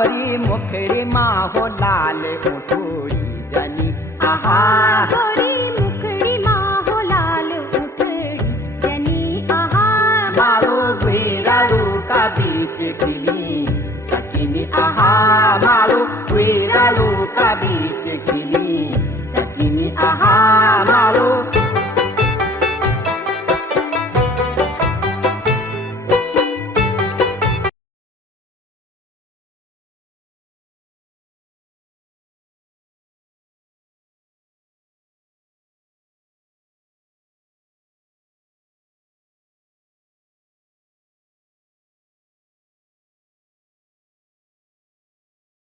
गोरी मुखड़ी माँ हो लाल उठोड़ी जनी आहा गोरी मुखड़ी माँ हो लाल उठड़ी जनी आहा मारो गुरारू का बीच खिली सकिनी आहा मारो गुरारू का बीच खिली सकिनी आहा मारो